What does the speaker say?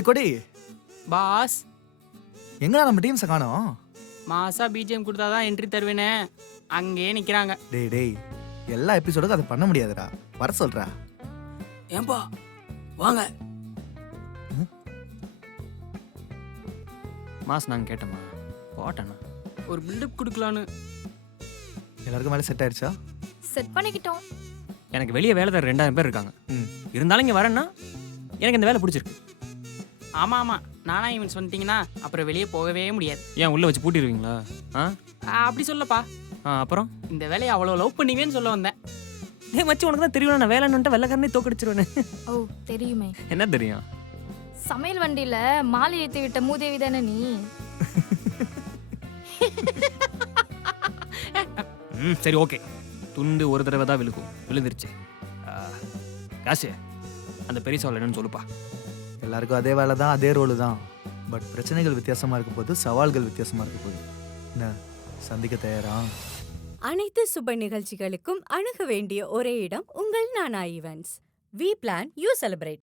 டேய் கொடி, பாஸ் எங்கடா நம்ம டீம்ஸை காணோம்? மாசா பிஜிஎம் கொடுத்தாதான் என்ட்ரி தருவேனே, அங்கேயே நிக்கிறாங்க. டேய் எல்லா எபிசோடுக்கும் அதை பண்ண முடியாதுடா. வர சொல்றா. ஏன்பா வாங்க. மாஸ் நாங்கள் கேட்டோமா போட்டேண்ணா. ஒரு பில்டப் கொடுக்கலான்னு. எல்லாருக்கும் மேலே செட் ஆயிடுச்சா? செட் பண்ணிக்கிட்டோம். எனக்கு வெளியே வேலை தர 2000 பேர் இருக்காங்க. இருந்தாலும் இங்கே வரேன்னா எனக்கு இந்த வேலை பிடிச்சிருக்கு. ஆமா ஆமா, நானா ஈவெண்ட்ஸ் வந்துட்டீங்கன்னா அப்புறம் வெளியே போகவே முடியாது. ஏன் உள்ளே வச்சு பூட்டிடுவீங்களா? அப்படி சொல்லப்பா, அப்புறம் இந்த வேலையை அவ்வளோ லவ் பண்ணுவேன்னு சொல்ல வந்தேன். ஏன் மச்சி உனக்கு தான் தெரியும் நான் வேலைன்னுட்டு வெள்ளைக்காரனே தோக்கடிச்சிருவேன்னு. ஓ தெரியுமே. என்ன தெரியும்? சமையல் வண்டியில மாலை ஏற்றி விட்ட மூதேவி தானே நீ? சரி ஓகே, துண்டு ஒரு தடவை தான் விழுந்துருச்சு. காசு அந்த பெரிய சவால் என்னன்னு சொல்லுப்பா. எல்லாருக்கும் அதே வேலை தான், அதே ரோலு தான். பட் பிரச்சனைகள் வித்தியாசமா இருக்க போது, சவால்கள் வித்தியாசமா இருக்க போது. என்ன சந்திக்க தயாரா? அனைத்து சுப நிகழ்ச்சிகளுக்கும் அணுக வேண்டிய ஒரே இடம் உங்கள் நானா events. We plan, you celebrate.